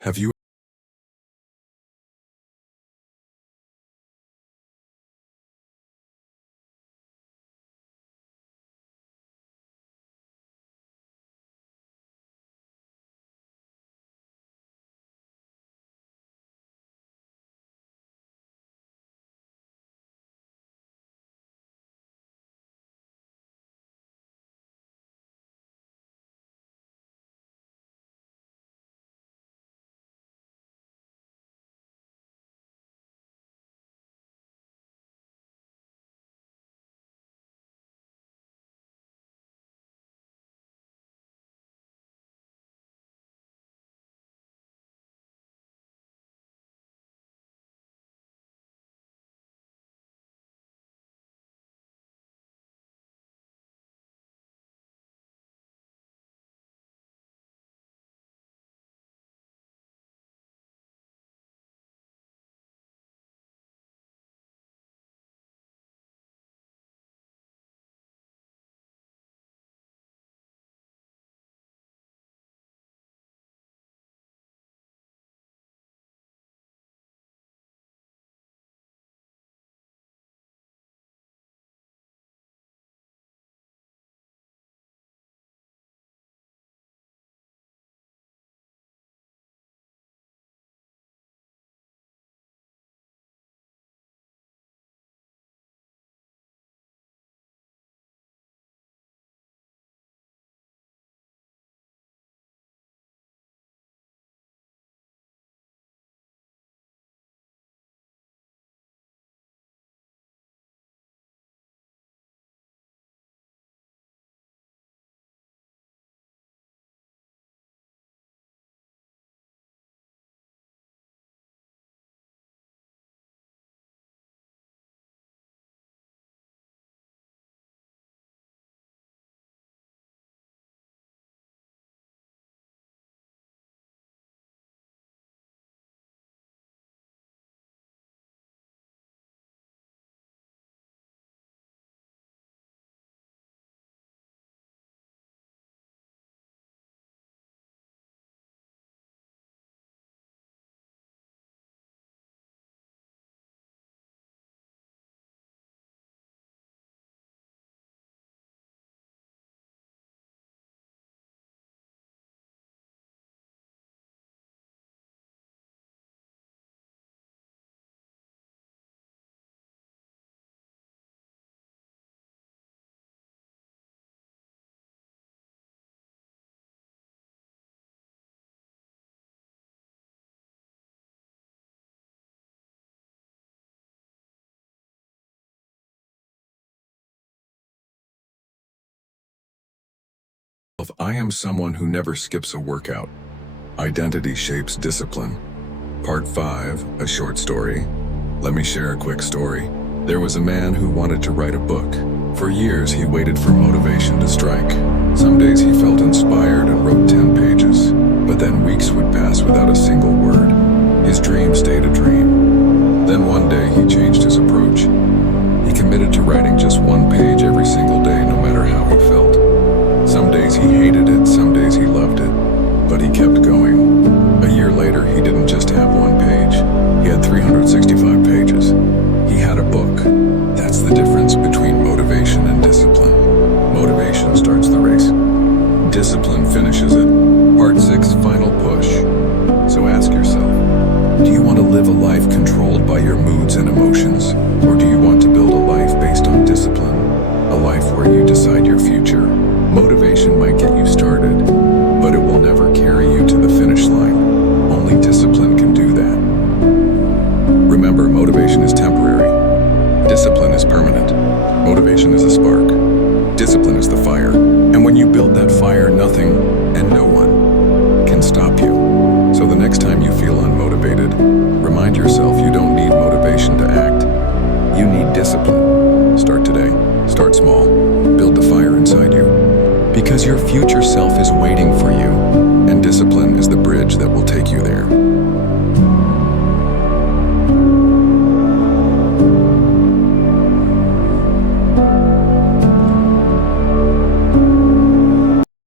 Have you I am someone who never skips a workout. Identity shapes discipline. Part 5, a short story. Let me share a quick story. There was a man who wanted to write a book. For years, he waited for motivation to strike. Some days he felt inspired and wrote 10 pages. But then weeks would pass without a single word. His dream stayed a dream. Then one day he changed his approach. He committed to writing just one page every single day, no matter how he felt. Some days he hated it, some days he loved it, but he kept going. A year later, he didn't just have one page. He had 365 pages. He had a book. That's the difference between motivation and discipline. Motivation starts the race. Discipline finishes it. Part 6, final push. So ask yourself, do you want to live a life controlled by your moods and emotions? Or do you want to build a life based on discipline? A life where you decide your future? Motivation might get you started, but it will never carry you to the finish line. Only discipline can do that. Remember, motivation is temporary. Discipline is permanent. Motivation is a spark. Discipline is the fire. And when you build that fire, nothing and no one can stop you. So the next time you feel unmotivated, remind yourself you don't need motivation to act. You need discipline. Start today. Start small. Build the fire inside you. Because your future self is waiting for you, and discipline is the bridge that will take you there.